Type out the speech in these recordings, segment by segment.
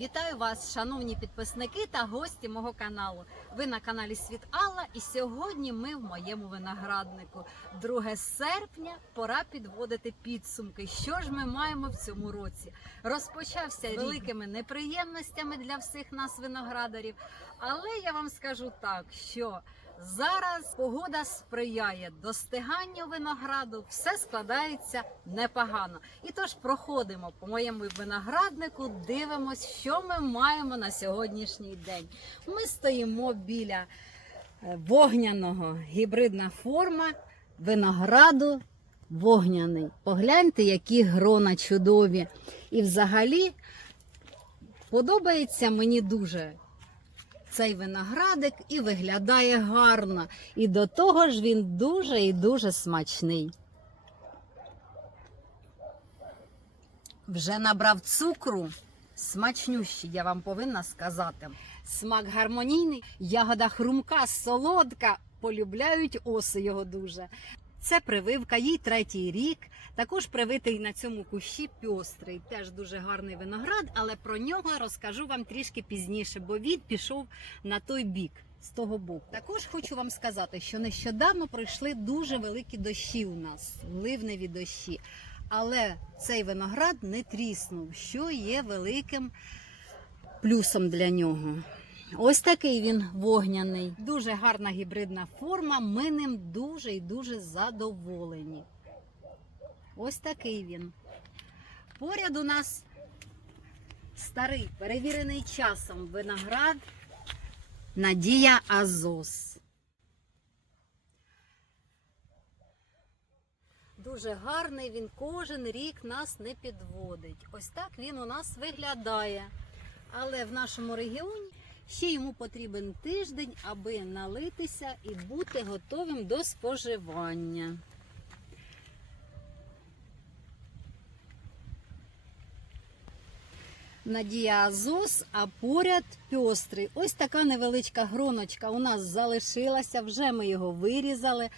Вітаю вас, шановні підписники та гості мого каналу. Ви на каналі Світ Алла, і сьогодні ми в моєму винограднику. 2 серпня пора підводити підсумки. Що ж ми маємо в цьому році? Розпочався рік великими неприємностями для всіх нас, виноградарів. Але я вам скажу так, що зараз погода сприяє достиганню винограду, все складається непогано. І тож проходимо по моєму винограднику, дивимось, що ми маємо на сьогоднішній день. Ми стоїмо біля е, вогняного гібридна форма винограду вогняний. Погляньте, які грона чудові. І взагалі подобається мені дуже цей виноградик і виглядає гарно. І до того ж він дуже і дуже смачний. Вже набрав цукру. Смачнющий, я вам повинна сказати. Смак гармонійний, ягода хрумка, солодка. Полюбляють оси його дуже. Це прививка, їй третій рік. Також привитий на цьому кущі пьострий. Теж дуже гарний виноград, але про нього розкажу вам трішки пізніше, бо він пішов на той бік. З того боку. Також хочу вам сказати, що нещодавно пройшли дуже великі дощі у нас, ливневі дощі. Але цей виноград не тріснув, що є великим плюсом для нього. Ось такий він вогняний. Дуже гарна гібридна форма. Ми ним дуже і дуже задоволені. Ось такий він. Поряд у нас старий, перевірений часом виноград Надія Азос. Дуже гарний, він кожен рік нас не підводить. Ось так він у нас виглядає. Але в нашому регіоні ще йому потрібен тиждень, аби налитися і бути готовим до споживання. Надія Азос, а поряд пьострий. Ось така невеличка гроночка у нас залишилася, вже ми його вирізали.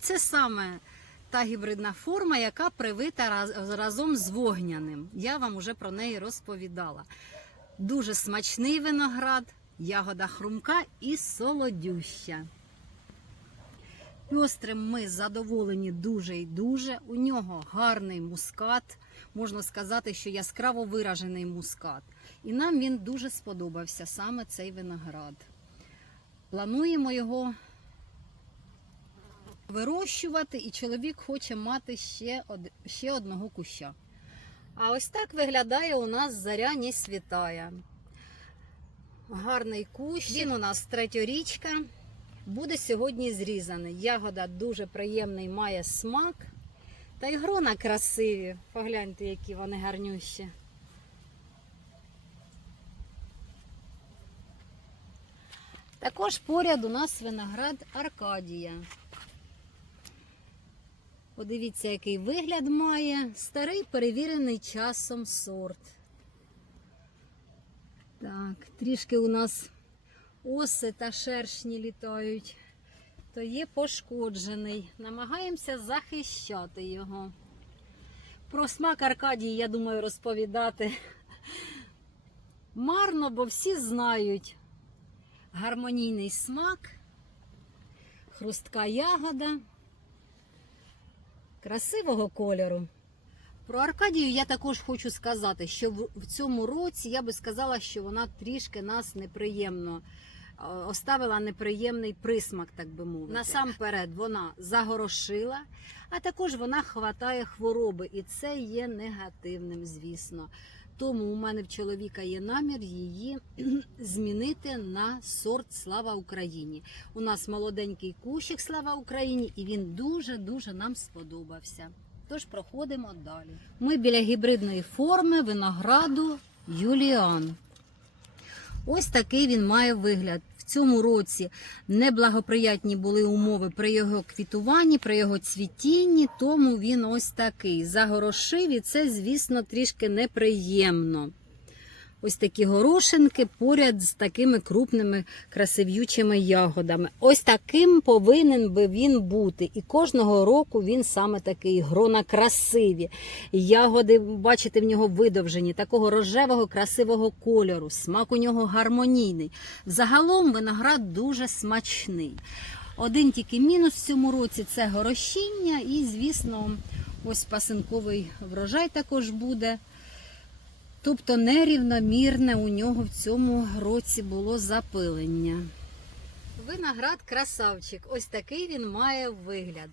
Це саме та гібридна форма, яка привита раз- разом з вогняним. Я вам уже про неї розповідала. Дуже смачний виноград, ягода хрумка і солодюща. Пьострим ми задоволені дуже і дуже. У нього гарний мускат. Можна сказати, що яскраво виражений мускат. І нам він дуже сподобався саме цей виноград. Плануємо його вирощувати, і чоловік хоче мати ще, од... ще одного куща. А ось так виглядає у нас заря не світає. Гарний кущ. Він у нас третьорічка. Буде сьогодні зрізаний. Ягода дуже приємний, має смак. Та й грона красиві. Погляньте, які вони гарнющі. Також поряд у нас виноград Аркадія. Подивіться, який вигляд має. Старий перевірений часом сорт. Так, трішки у нас оси та шершні літають, то є пошкоджений. Намагаємося захищати його. Про смак Аркадії, я думаю, розповідати марно, бо всі знають гармонійний смак, хрустка ягода, красивого кольору. Про Аркадію я також хочу сказати, що в цьому році я би сказала, що вона трішки нас неприємно е, оставила неприємний присмак, так би мовити. Насамперед вона загорошила, а також вона хватає хвороби, і це є негативним, звісно. Тому у мене в чоловіка є намір її змінити на сорт Слава Україні. У нас молоденький кущик Слава Україні, і він дуже-дуже нам сподобався. Тож проходимо далі. Ми біля гібридної форми винограду Юліан. Ось такий він має вигляд. В цьому році неблагоприятні були умови при його квітуванні, при його цвітінні, тому він ось такий. Загорошив, і це, звісно, трішки неприємно. Ось такі горошинки поряд з такими крупними красивючими ягодами. Ось таким повинен би він бути. І кожного року він саме такий грона красиві. Ягоди, бачите, в нього видовжені, такого рожевого красивого кольору. Смак у нього гармонійний. Взагалом виноград дуже смачний. Один тільки мінус в цьому році це горошіння, і, звісно, ось пасинковий врожай також буде. Тобто нерівномірне у нього в цьому році було запилення. Виноград красавчик. Ось такий він має вигляд.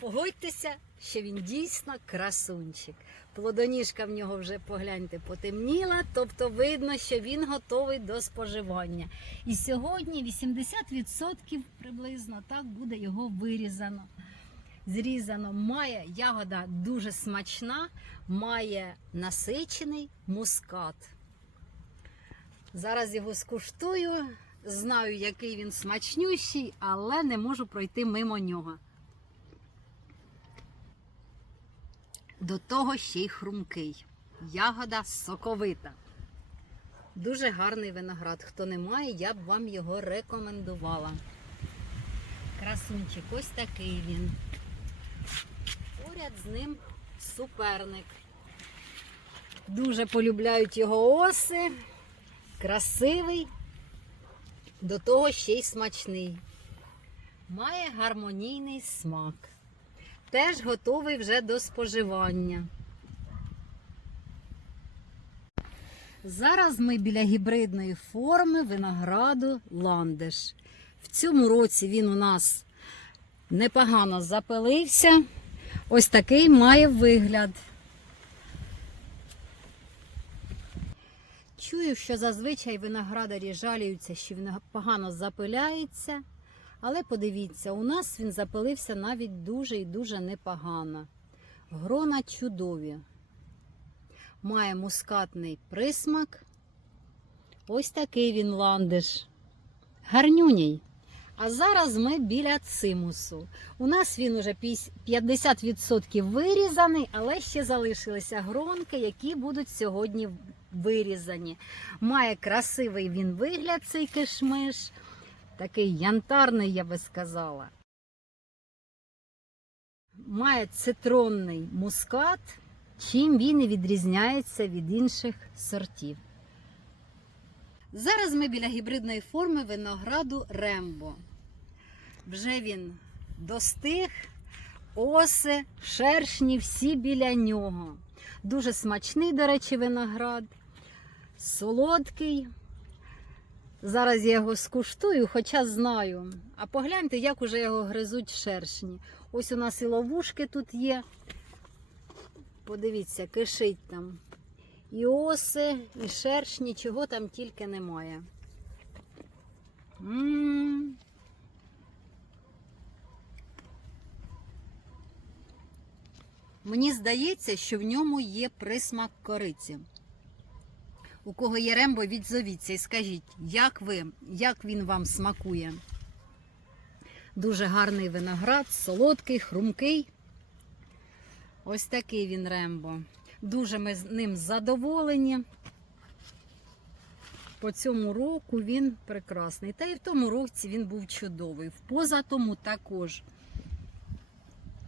Погодьтеся, що він дійсно красунчик. Плодоніжка в нього вже погляньте потемніла, тобто видно, що він готовий до споживання. І сьогодні 80% приблизно так буде його вирізано. Зрізано має ягода дуже смачна, має насичений мускат. Зараз його скуштую. Знаю, який він смачнющий, але не можу пройти мимо нього. До того ще й хрумкий. Ягода соковита. Дуже гарний виноград. Хто не має, я б вам його рекомендувала. Красунчик, ось такий він. Поряд з ним суперник. Дуже полюбляють його оси. Красивий, до того ще й смачний. Має гармонійний смак. Теж готовий вже до споживання. Зараз ми біля гібридної форми винограду ландиш. В цьому році він у нас непогано запилився. Ось такий має вигляд. Чую, що зазвичай виноградарі жаліються, що він погано запиляється. Але подивіться, у нас він запилився навіть дуже і дуже непогано. Грона чудові. Має мускатний присмак. Ось такий він ландиш. Гарнюній. А зараз ми біля цимусу. У нас він уже 50% вирізаний, але ще залишилися гронки, які будуть сьогодні вирізані. Має красивий він вигляд, цей кишмиш. Такий янтарний, я би сказала. Має цитронний мускат, чим він і відрізняється від інших сортів. Зараз ми біля гібридної форми винограду Рембо. Вже він достиг, оси, шершні, всі біля нього. Дуже смачний, до речі, виноград, солодкий. Зараз я його скуштую, хоча знаю. А погляньте, як уже його гризуть шершні. Ось у нас і ловушки тут є. Подивіться, кишить там. І оси, і шершні, чого там тільки немає. М-м. Мені здається, що в ньому є присмак кориці. У кого є рембо, відзовіться і скажіть, як ви, як він вам смакує. Дуже гарний виноград, солодкий, хрумкий. Ось такий він рембо. Дуже ми з ним задоволені. По цьому року він прекрасний. Та і в тому році він був чудовий. В позатому також.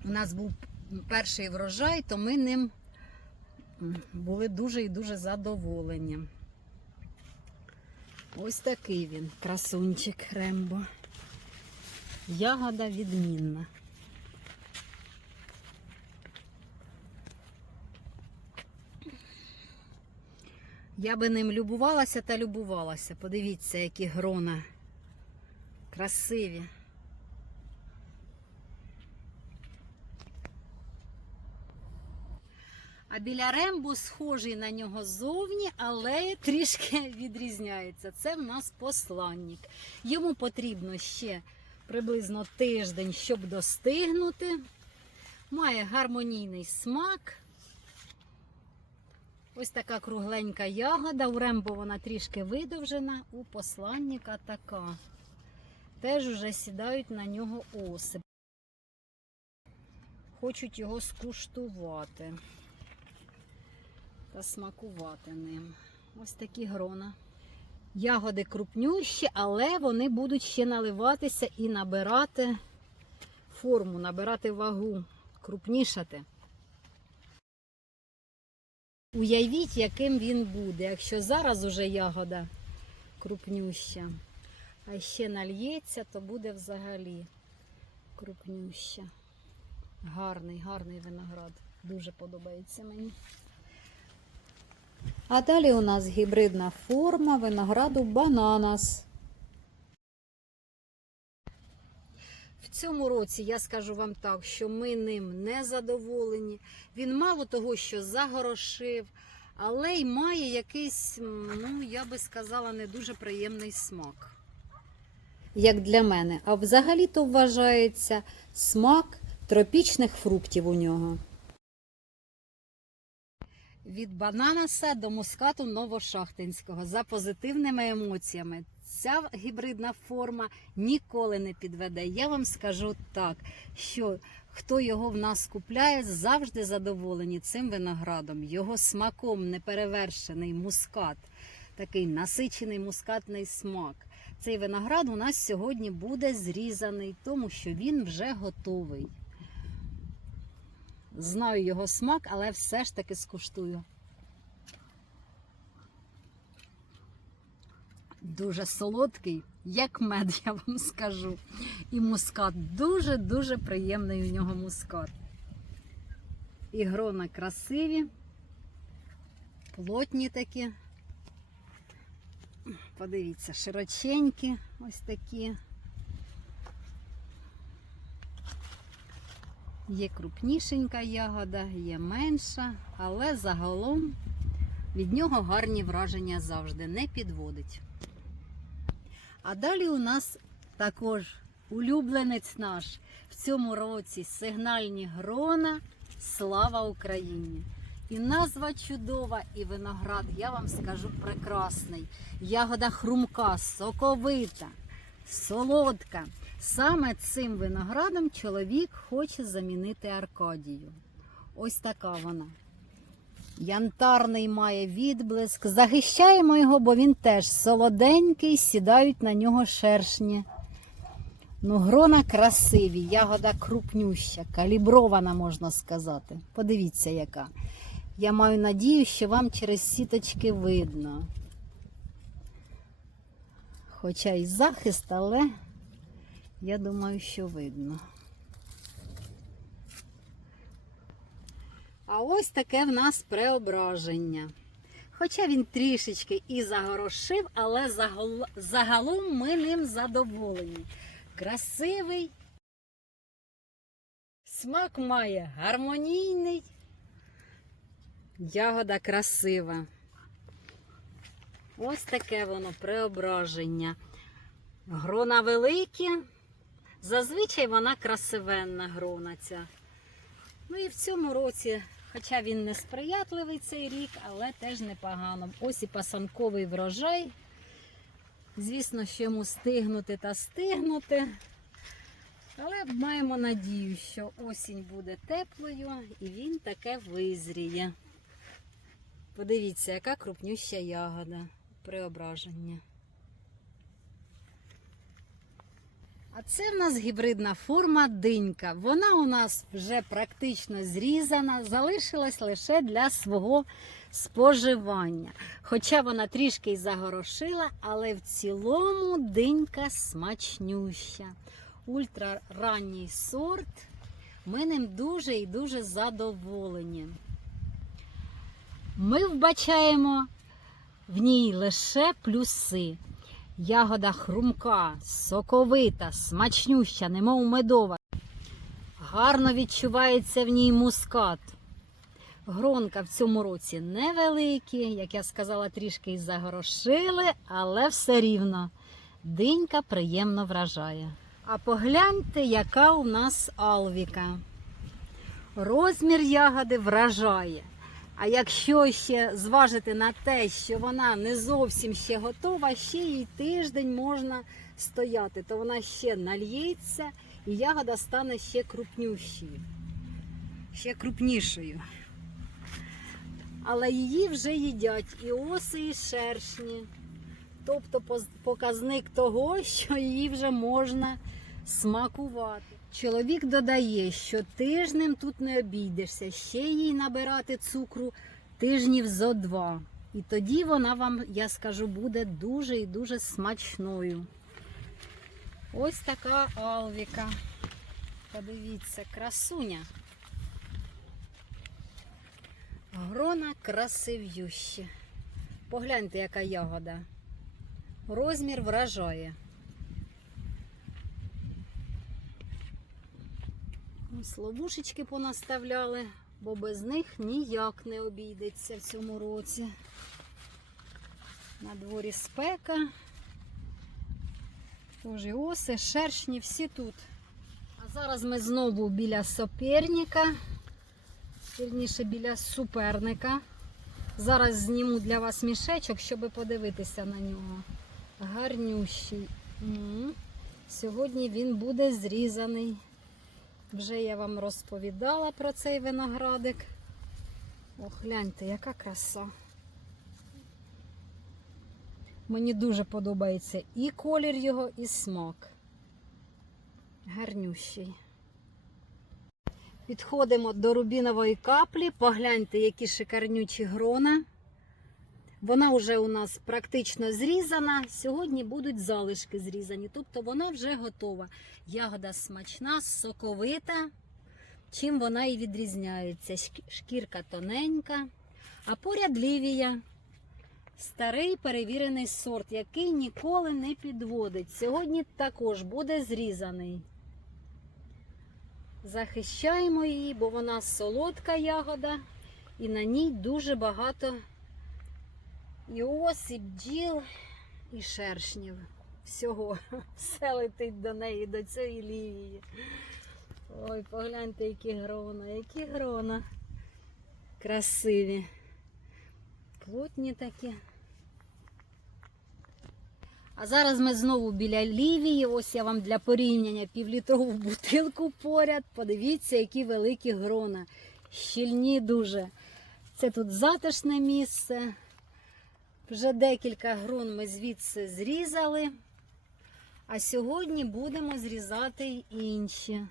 У нас був перший врожай, то ми ним були дуже і дуже задоволені. Ось такий він, красунчик Рембо. Ягода відмінна. Я би ним любувалася та любувалася. Подивіться, які грона. Красиві. Біля рембу схожий на нього зовні, але трішки відрізняється. Це в нас посланник. Йому потрібно ще приблизно тиждень, щоб достигнути. Має гармонійний смак. Ось така кругленька ягода. У рембо вона трішки видовжена, у посланника така. Теж уже сідають на нього оси. Хочуть його скуштувати. Та смакувати ним. Ось такі грона. Ягоди крупнющі, але вони будуть ще наливатися і набирати форму, набирати вагу, крупнішати. Уявіть, яким він буде, якщо зараз уже ягода крупнюща, а ще нальється, то буде взагалі крупнюща. Гарний, гарний виноград. Дуже подобається мені. А далі у нас гібридна форма винограду бананас. В цьому році я скажу вам так, що ми ним не задоволені. Він мало того, що загорошив, але й має якийсь, ну я би сказала, не дуже приємний смак. Як для мене. А взагалі-то вважається смак тропічних фруктів у нього. Від бананаса до мускату новошахтинського за позитивними емоціями. Ця гібридна форма ніколи не підведе. Я вам скажу так, що хто його в нас купляє, завжди задоволені цим виноградом, його смаком неперевершений мускат, такий насичений мускатний смак. Цей виноград у нас сьогодні буде зрізаний, тому що він вже готовий. Знаю його смак, але все ж таки скуштую. Дуже солодкий, як мед, я вам скажу. І мускат. Дуже-дуже приємний у нього мускат. І грона красиві, плотні такі. Подивіться, широченькі, ось такі. Є крупнішенька ягода, є менша, але загалом від нього гарні враження завжди не підводить. А далі у нас також улюбленець наш в цьому році сигнальні грона Слава Україні! І назва чудова, і виноград, я вам скажу, прекрасний. Ягода хрумка, соковита, солодка. Саме цим виноградом чоловік хоче замінити Аркадію. Ось така вона. Янтарний має відблиск. Захищаємо його, бо він теж солоденький, сідають на нього шершні. Ну, грона красиві, ягода крупнюща, калібрована, можна сказати. Подивіться, яка. Я маю надію, що вам через сіточки видно. Хоча і захист, але я думаю, що видно. А ось таке в нас преображення. Хоча він трішечки і загорошив, але загал- загалом ми ним задоволені. Красивий, смак має гармонійний, ягода красива. Ось таке воно преображення. Грона великі. Зазвичай вона красивенна грона ця. Ну і в цьому році, хоча він не сприятливий цей рік, але теж непогано. Ось і пасанковий врожай. Звісно, що йому стигнути та стигнути. Але маємо надію, що осінь буде теплою і він таке визріє. Подивіться, яка крупнюща ягода преображення. А це в нас гібридна форма динька. Вона у нас вже практично зрізана, залишилась лише для свого споживання. Хоча вона трішки й загорошила, але в цілому динька смачнюща. Ультраранній сорт. Ми ним дуже і дуже задоволені. Ми вбачаємо в ній лише плюси. Ягода хрумка, соковита, смачнюща, немов медова. Гарно відчувається в ній мускат. Гронка в цьому році невеликі, як я сказала, трішки й загорошили, але все рівно. Динька приємно вражає. А погляньте, яка у нас алвіка. Розмір ягоди вражає. А якщо ще зважити на те, що вона не зовсім ще готова, ще їй тиждень можна стояти, то вона ще нальється і ягода стане ще крупнющою, ще крупнішою. але її вже їдять і оси, і шершні. Тобто показник того, що її вже можна смакувати. Чоловік додає, що тижнем тут не обійдешся, ще їй набирати цукру тижнів зо два. І тоді вона вам, я скажу, буде дуже і дуже смачною. Ось така алвіка. Подивіться, красуня. Грона красивющі. Погляньте, яка ягода. Розмір вражає. Ось ловушечки понаставляли, бо без них ніяк не обійдеться в цьому році. На дворі спека. Тож і оси, шершні, всі тут. А зараз ми знову біля соперника, вірніше біля суперника. Зараз зніму для вас мішечок, щоб подивитися на нього. Гарнющий. Сьогодні він буде зрізаний. Вже я вам розповідала про цей виноградик. Ох, гляньте, яка краса. Мені дуже подобається і колір його, і смак. Гарнющий. Підходимо до рубінової каплі. Погляньте, які шикарнючі грона. Вона вже у нас практично зрізана. Сьогодні будуть залишки зрізані. Тобто вона вже готова. Ягода смачна, соковита. Чим вона і відрізняється. Шкірка тоненька, а поряд лівія. Старий перевірений сорт, який ніколи не підводить. Сьогодні також буде зрізаний. Захищаємо її, бо вона солодка ягода, і на ній дуже багато і ос, і бджіл, і шершнів. Всього. Все летить до неї, до цієї лівії. Ой, погляньте, які грона, які грона. Красиві. Плотні такі. А зараз ми знову біля лівії. Ось я вам для порівняння півлітрову бутилку поряд. Подивіться, які великі грона. Щільні дуже. Це тут затишне місце. Вже декілька грон ми звідси зрізали. А сьогодні будемо зрізати інші.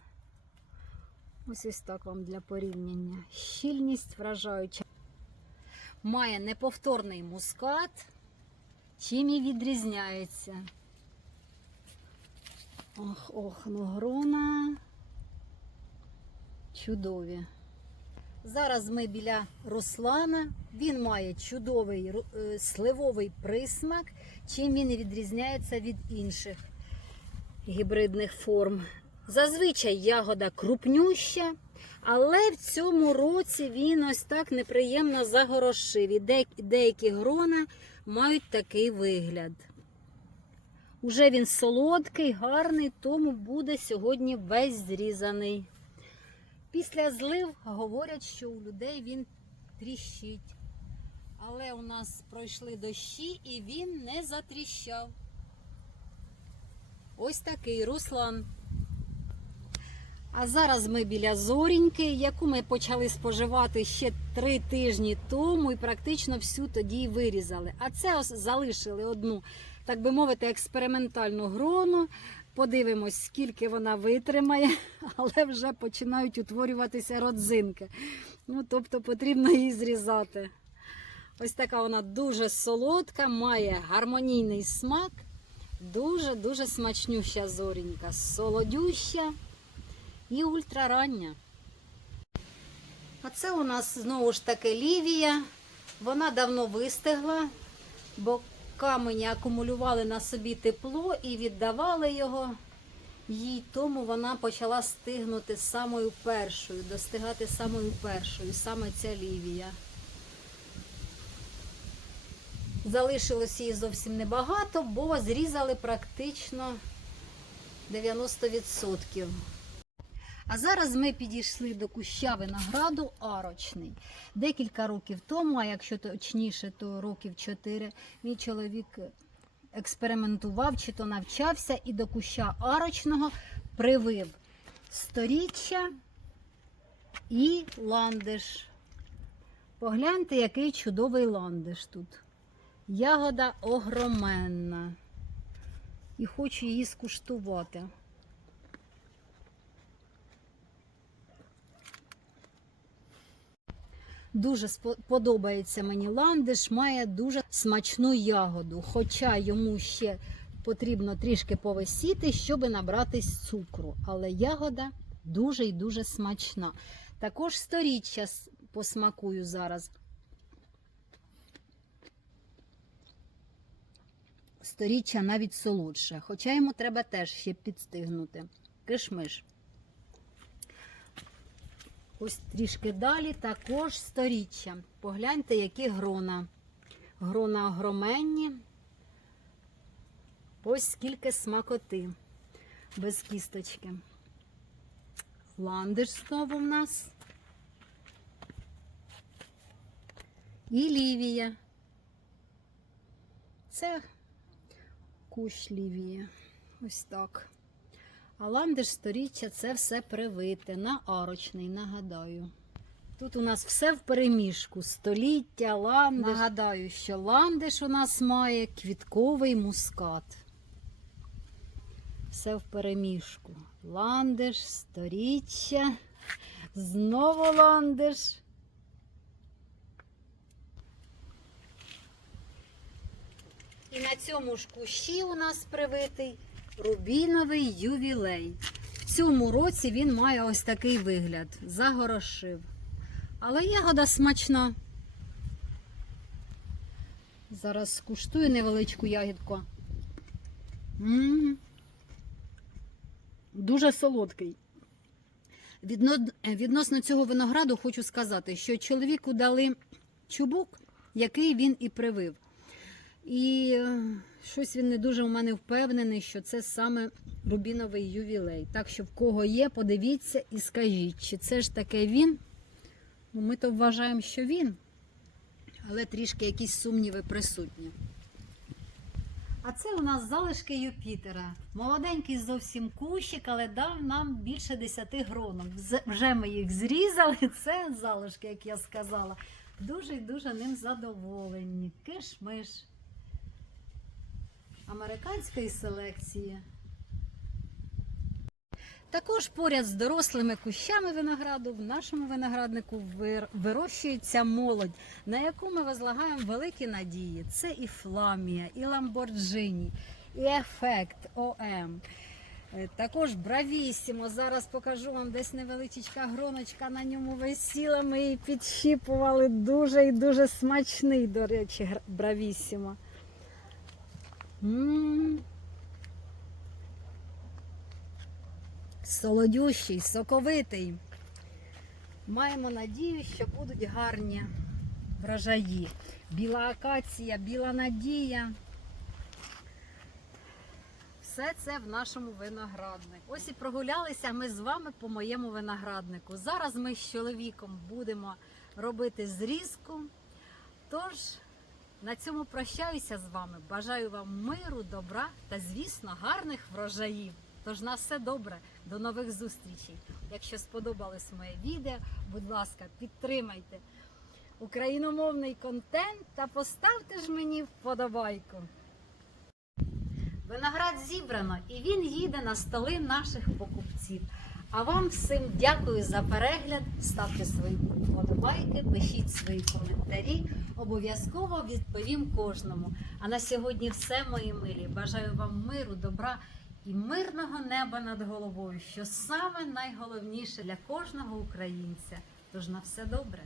Ось ось так вам для порівняння. Щільність вражаюча. Має неповторний мускат. Чим і відрізняється. Ох, ох, ну грона. Чудові. Зараз ми біля Руслана. Він має чудовий е, сливовий присмак, чим він відрізняється від інших гібридних форм. Зазвичай ягода крупнюща, але в цьому році він ось так неприємно загорошив. І деякі грона мають такий вигляд. Уже він солодкий, гарний, тому буде сьогодні весь зрізаний. Після злив говорять, що у людей він тріщить. Але у нас пройшли дощі і він не затріщав. Ось такий Руслан. А зараз ми біля зоріньки, яку ми почали споживати ще три тижні тому і практично всю тоді вирізали. А це ось залишили одну, так би мовити, експериментальну грону. Подивимось, скільки вона витримає, але вже починають утворюватися родзинки. Ну, тобто потрібно її зрізати. Ось така вона дуже солодка, має гармонійний смак. Дуже-дуже смачнюща зорінька, солодюща і ультрарання. А це у нас знову ж таки лівія. Вона давно вистигла, бо камені акумулювали на собі тепло і віддавали його їй, тому вона почала стигнути самою першою, достигати самою першою, саме ця лівія. Залишилось її зовсім небагато, бо зрізали практично 90%. А зараз ми підійшли до куща винограду арочний. Декілька років тому, а якщо точніше, то років 4, мій чоловік експериментував чи то навчався і до куща арочного привив сторіччя і ландиш. Погляньте, який чудовий ландиш тут. Ягода огроменна. І хочу її скуштувати. Дуже подобається мені ландиш, має дуже смачну ягоду, хоча йому ще потрібно трішки повисіти, щоб набратись цукру. Але ягода дуже і дуже смачна. Також сторіччя посмакую зараз. Сторіччя навіть солодше, хоча йому треба теж ще підстигнути. Кишмиш. Ось трішки далі також сторіччя. Погляньте, які грона. Грона огроменні. Ось скільки смакоти без кісточки. Ландиш знову в нас. І лівія. Це кущ лівії. Ось так. А ландиш сторіччя це все привите, на арочний, нагадаю. Тут у нас все в переміжку. Століття, ландиш. Нагадаю, що ландиш у нас має квітковий мускат. Все в переміжку. Ландиш, сторіччя, знову ландиш. І на цьому ж кущі у нас привитий рубіновий ювілей. В цьому році він має ось такий вигляд. Загорошив. Але ягода смачна. Зараз скуштую невеличку ягідку. м Дуже солодкий. Відно- Відносно цього винограду хочу сказати, що чоловіку дали чубук, який він і привив. І е, щось він не дуже у мене впевнений, що це саме рубіновий ювілей. Так що в кого є, подивіться і скажіть, чи це ж таке він. Ну, ми то вважаємо, що він, але трішки якісь сумніви присутні. А це у нас залишки Юпітера. Молоденький зовсім кущик, але дав нам більше 10 гронок. Вже ми їх зрізали. Це залишки, як я сказала. Дуже і дуже ним задоволені. Киш-миш. Американської селекції. Також поряд з дорослими кущами винограду в нашому винограднику вирощується молодь, на яку ми возлагаємо великі надії. Це і Фламія, і Ламборджині, і Ефект ОМ. Е, Також Бравісімо. Зараз покажу вам десь невеличка гроночка на ньому висіла. Ми її підщіпували. Дуже і дуже смачний, до речі, Бравісімо. М. Солодющий, соковитий. Маємо надію, що будуть гарні врожаї. Біла акація, біла надія. Все це в нашому винограднику. Ось і прогулялися ми з вами по моєму винограднику. Зараз ми з чоловіком будемо робити зрізку. Тож на цьому прощаюся з вами. Бажаю вам миру, добра та, звісно, гарних врожаїв. Тож на все добре, до нових зустрічей. Якщо сподобалось моє відео, будь ласка, підтримайте україномовний контент та поставте ж мені вподобайку. Виноград зібрано і він їде на столи наших покупців. А вам всім дякую за перегляд. Ставте свої вподобайки, пишіть свої коментарі. Обов'язково відповім кожному. А на сьогодні все, мої милі. Бажаю вам миру, добра і мирного неба над головою, що саме найголовніше для кожного українця. Тож на все добре.